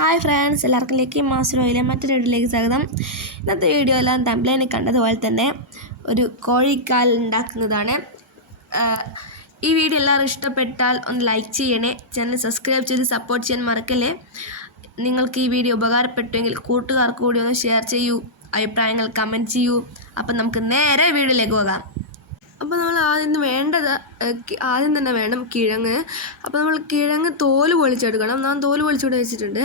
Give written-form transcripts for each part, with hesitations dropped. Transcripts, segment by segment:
Hi friends, എല്ലാവർക്കും master ഓയിലെ മറ്റൊരു വീഡിയോയിലേക്ക് സ്വാഗതം. ഇന്നത്തെ വീഡിയോ എല്ലാം തമ്പ്ലൈനിൽ കണ്ടതുപോലെ തന്നെ ഒരു കോഴിക്കാൽ ഉണ്ടാക്കുന്നതാണ്. ഈ വീഡിയോ എല്ലാവരും ഇഷ്ടപ്പെട്ടാൽ ഒന്ന് ലൈക്ക് ചെയ്യണേ, ചാനൽ സബ്സ്ക്രൈബ് ചെയ്ത് സപ്പോർട്ട് ചെയ്യാൻ മറക്കല്ലേ. നിങ്ങൾക്ക് ഈ വീഡിയോ ഉപകാരപ്പെട്ടുവെങ്കിൽ കൂട്ടുകാർക്ക് കൂടി ഒന്ന് ഷെയർ ചെയ്യൂ, അഭിപ്രായങ്ങൾ കമൻറ്റ് ചെയ്യൂ. അപ്പം നമുക്ക് നേരെ വീഡിയോയിലേക്ക് പോകാം. അപ്പോൾ നമ്മൾ ആദ്യം തന്നെ വേണം കിഴങ്ങ്. അപ്പോൾ നമ്മൾ കിഴങ്ങ് തോല് പൊളിച്ചെടുക്കണം. ഞാൻ തോല് പൊളിച്ചോട് വെച്ചിട്ടുണ്ട്.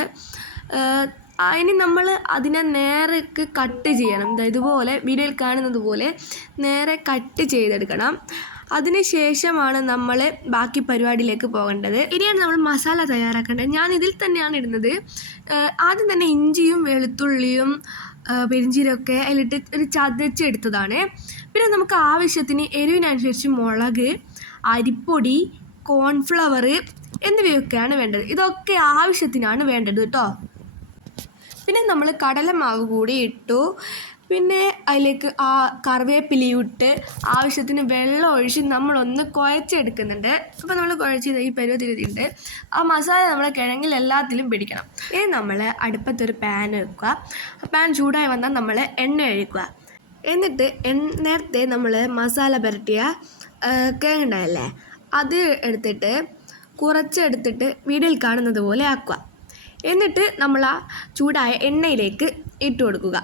ഇനി നമ്മൾ അതിനെ നേരെ കട്ട് ചെയ്യണം. ഇതുപോലെ വീഡിയോയിൽ കാണുന്നത് പോലെ നേരെ കട്ട് ചെയ്തെടുക്കണം. അതിന് ശേഷമാണ് നമ്മൾ ബാക്കി പരിപാടിയിലേക്ക് പോകേണ്ടത്. ഇനിയാണ് നമ്മൾ മസാല തയ്യാറാക്കേണ്ടത്. ഞാൻ ഇതിൽ തന്നെയാണ് ഇടുന്നത്. ആദ്യം തന്നെ ഇഞ്ചിയും വെളുത്തുള്ളിയും പെരിഞ്ചീരമൊക്കെ അതിലിട്ട് ഒരു ചതച്ചെടുത്തതാണ്. പിന്നെ നമുക്ക് ആവശ്യത്തിന് എരിവിനനുസരിച്ച് മുളക്, അരിപ്പൊടി, കോൺഫ്ലവർ എന്നിവയൊക്കെയാണ് വേണ്ടത്. ഇതൊക്കെ ആവശ്യത്തിനാണ് വേണ്ടത് കേട്ടോ. പിന്നെ നമ്മൾ കടലമാവ് കൂടി ഇട്ടു. പിന്നെ അതിലേക്ക് കറിവേപ്പിലയും ഇട്ട് ആവശ്യത്തിന് വെള്ളം ഒഴിച്ച് നമ്മളൊന്ന് കുഴച്ചെടുക്കുന്നുണ്ട്. അപ്പോൾ നമ്മൾ കുഴച്ച് ഈ പരുവത്തിലുണ്ട്. ആ മസാല നമ്മളെ കിഴങ്ങിൽ എല്ലാത്തിലും പിടിക്കണം. ഇനി നമ്മൾ അടുപ്പത്തൊരു പാൻ വെക്കുക. ആ പാൻ ചൂടായി വന്നാൽ നമ്മൾ എണ്ണ ഒഴിക്കുക. എന്നിട്ട് നേരത്തെ നമ്മൾ മസാല പുരട്ടിയ കിഴങ്ങുണ്ടായല്ലേ, അത് എടുത്തിട്ട് കുറച്ചെടുത്തിട്ട് വീഡിയോയിൽ കാണുന്നത് പോലെ ആക്കുക. എന്നിട്ട് നമ്മൾ ആ ചൂടായ എണ്ണയിലേക്ക് ഇട്ട് കൊടുക്കുക.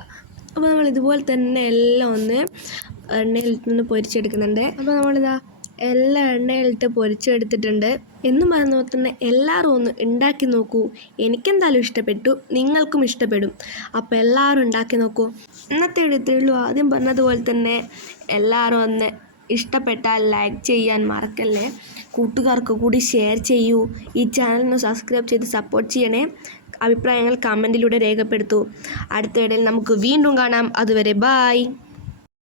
അപ്പോൾ നമ്മൾ ഇതുപോലെ തന്നെ എല്ലാം ഒന്ന് എണ്ണയിൽ നിന്ന് പൊരിച്ചെടുക്കുന്നുണ്ട്. അപ്പോൾ നമ്മളിതാ എല്ലാ എണ്ണയിലിട്ട് പൊരിച്ചെടുത്തിട്ടുണ്ട്. എന്നും പറഞ്ഞ പോലെ തന്നെ എല്ലാവരും ഒന്ന് ഉണ്ടാക്കി നോക്കൂ. എനിക്കെന്തായാലും ഇഷ്ടപ്പെട്ടു, നിങ്ങൾക്കും ഇഷ്ടപ്പെടും. അപ്പോൾ എല്ലാവരും ഉണ്ടാക്കി നോക്കൂ. ഇന്നത്തെ എടുത്തുള്ളൂ. ആദ്യം പറഞ്ഞതുപോലെ തന്നെ എല്ലാവരും ഒന്ന് ഇഷ്ടപ്പെട്ടാൽ ലൈക്ക് ചെയ്യാൻ മറക്കല്ലേ. കൂട്ടുകാർക്ക് കൂടി ഷെയർ ചെയ്യൂ. ഈ ചാനലിന് സബ്സ്ക്രൈബ് ചെയ്ത് സപ്പോർട്ട് ചെയ്യണേ. അഭിപ്രായങ്ങൾ കമൻറ്റിലൂടെ രേഖപ്പെടുത്തൂ. അടുത്ത വീഡിയോയിൽ നമുക്ക് വീണ്ടും കാണാം. അതുവരെ ബായ്.